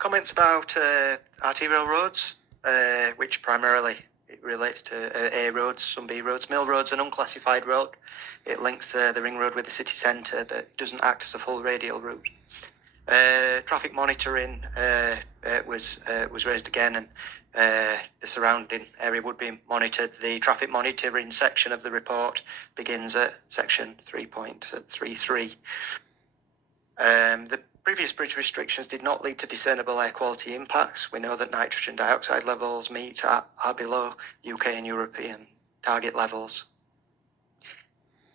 comments about arterial roads, which primarily it relates to A roads, some B roads. Mill roads, an unclassified road. It links the ring road with the city centre, but it doesn't act as a full radial route. Traffic monitoring was raised again, and the surrounding area would be monitored. The traffic monitoring section of the report begins at section 3.33. The previous bridge restrictions did not lead to discernible air quality impacts. We know that nitrogen dioxide levels are below UK and European target levels.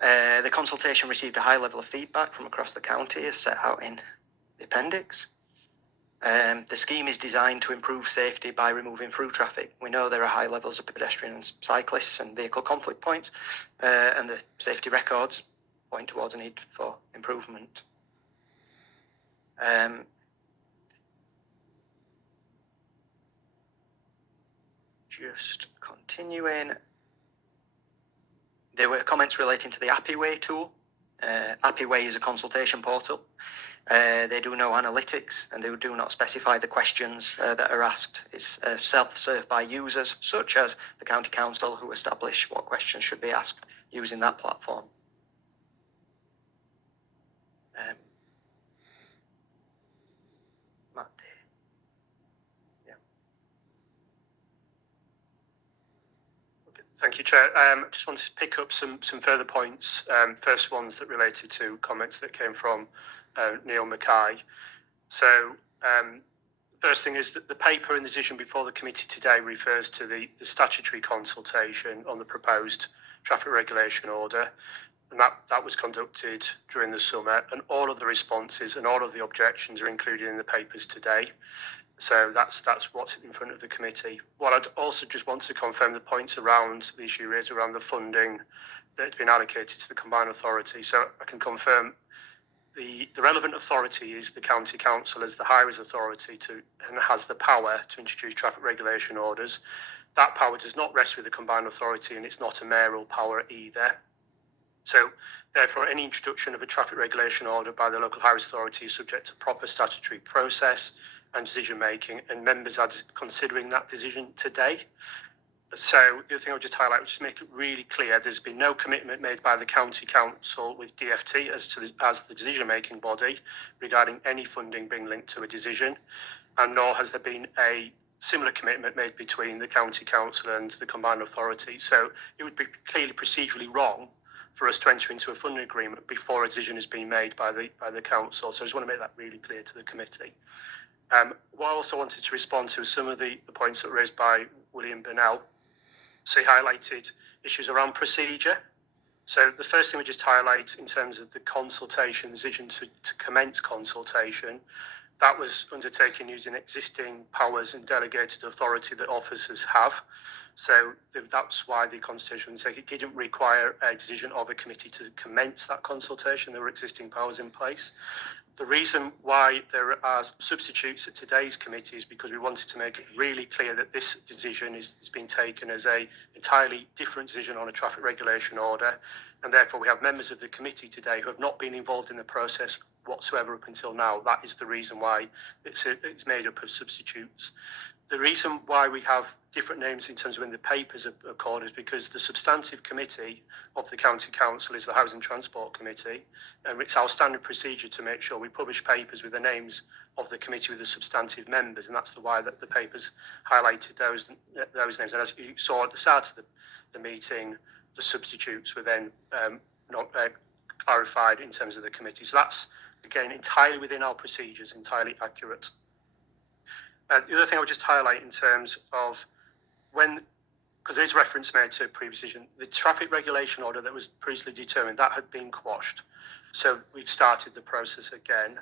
The consultation received a high level of feedback from across the county, as set out in the appendix. The scheme is designed to improve safety by removing through traffic. We know there are high levels of pedestrians, cyclists and vehicle conflict points, and the safety records point towards a need for improvement. Just continuing, there were comments relating to the AppyWay tool. AppyWay is a consultation portal. They do no analytics, and they do not specify the questions that are asked. It's self-served by users, such as the County Council, who establish what questions should be asked using that platform. Thank you, Chair. Just wanted to pick up some further points. First ones that related to comments that came from Neil Mackay. So first thing is that the paper in the decision before the committee today refers to the statutory consultation on the proposed traffic regulation order. And that was conducted during the summer, and all of the responses and all of the objections are included in the papers today. So that's what's in front of the committee. What I'd also just want to confirm the points around the issue raised around the funding that's been allocated to the combined authority. So I can confirm the relevant authority is the County Council as the highways authority and has the power to introduce traffic regulation orders. That power does not rest with the combined authority, and it's not a mayoral power either. So therefore, any introduction of a traffic regulation order by the local highways authority is subject to proper statutory process and decision making, and members are considering that decision today. So the other thing I'll just highlight, just to make it really clear, there's been no commitment made by the County Council with DFT as the decision making body regarding any funding being linked to a decision, and nor has there been a similar commitment made between the County Council and the combined authority. So it would be clearly procedurally wrong for us to enter into a funding agreement before a decision has been made by the council. So I just want to make that really clear to the committee. What I also wanted to respond to some of the points that were raised by William Burnell. So he highlighted issues around procedure. So the first thing we just highlight in terms of the consultation decision to commence consultation, that was undertaken using existing powers and delegated authority that officers have. So that's why the consultation was taken. It didn't require a decision of a committee to commence that consultation. There were existing powers in place. The reason why there are substitutes at today's committee is because we wanted to make it really clear that this decision is being taken as a entirely different decision on a traffic regulation order, and therefore we have members of the committee today who have not been involved in the process whatsoever up until now. That is the reason why it's made up of substitutes. The reason why we have different names in terms of when the papers are called is because the substantive committee of the County Council is the Housing Transport Committee, and it's our standard procedure to make sure we publish papers with the names of the committee with the substantive members, and that's why that the papers highlighted those names. And as you saw at the start of the meeting, the substitutes were then not clarified in terms of the committee. So that's, again, entirely within our procedures, entirely accurate. The other thing I would just highlight in terms of because there is reference made to a previous decision, the traffic regulation order that was previously determined, that had been quashed. So we've started the process again.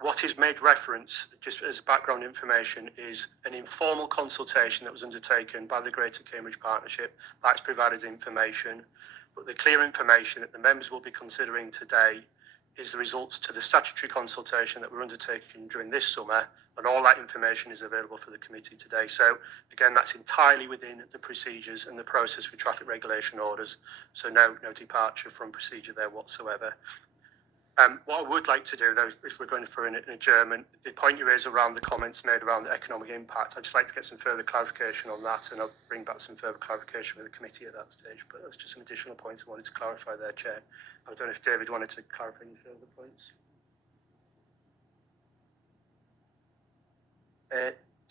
What is made reference, just as background information, is an informal consultation that was undertaken by the Greater Cambridge Partnership. That's provided information, but the clear information that the members will be considering today is the results to the statutory consultation that were undertaken during this summer, and all that information is available for the committee today. So again, that's entirely within the procedures and the process for traffic regulation orders. So no departure from procedure there whatsoever. What I would like to do, though, if we're going for an adjournment, the point you raised around the comments made around the economic impact, I'd just like to get some further clarification on that, and I'll bring back some further clarification with the committee at that stage. But that's just some additional points I wanted to clarify there, Chair. I don't know if David wanted to clarify any further points.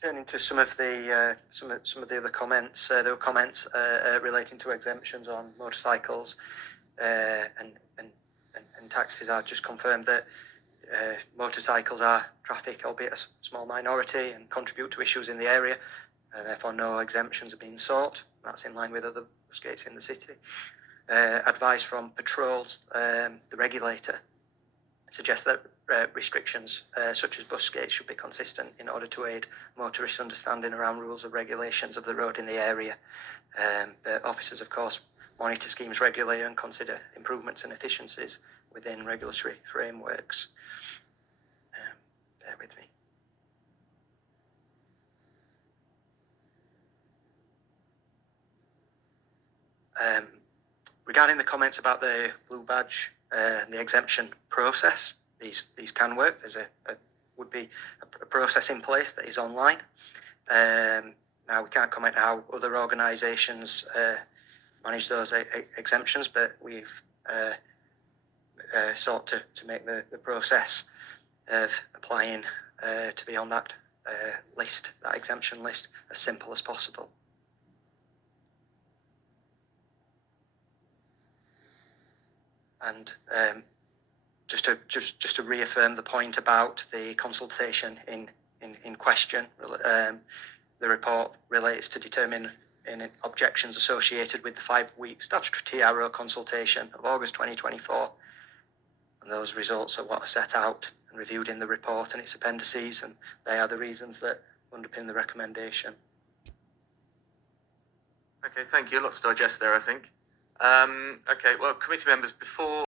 Turning to some of the other comments, there were comments relating to exemptions on motorcycles and taxis. I've just confirmed that motorcycles are traffic, albeit a small minority, and contribute to issues in the area, and therefore no exemptions are being sought. That's in line with other bus gates in the city. Advice from patrols, the regulator, suggests that restrictions such as bus gates should be consistent in order to aid motorists' understanding around rules and regulations of the road in the area. Officers, of course, monitor schemes regularly and consider improvements and efficiencies within regulatory frameworks. Bear with me. Regarding the comments about the blue badge and the exemption process, these can work. There's would be a process in place that is online. Now, we can't comment how other organisations manage those exemptions, but we've sought to make the process of applying to be on that list, that exemption list, as simple as possible. And just to reaffirm the point about the consultation in question, the report relates to determine objections associated with the 5-week statutory TRO consultation of August 2024, and those results are what are set out and reviewed in the report and its appendices, and they are the reasons that underpin the recommendation. Okay, thank you. Lots to digest there, I think. Okay, well, committee members, before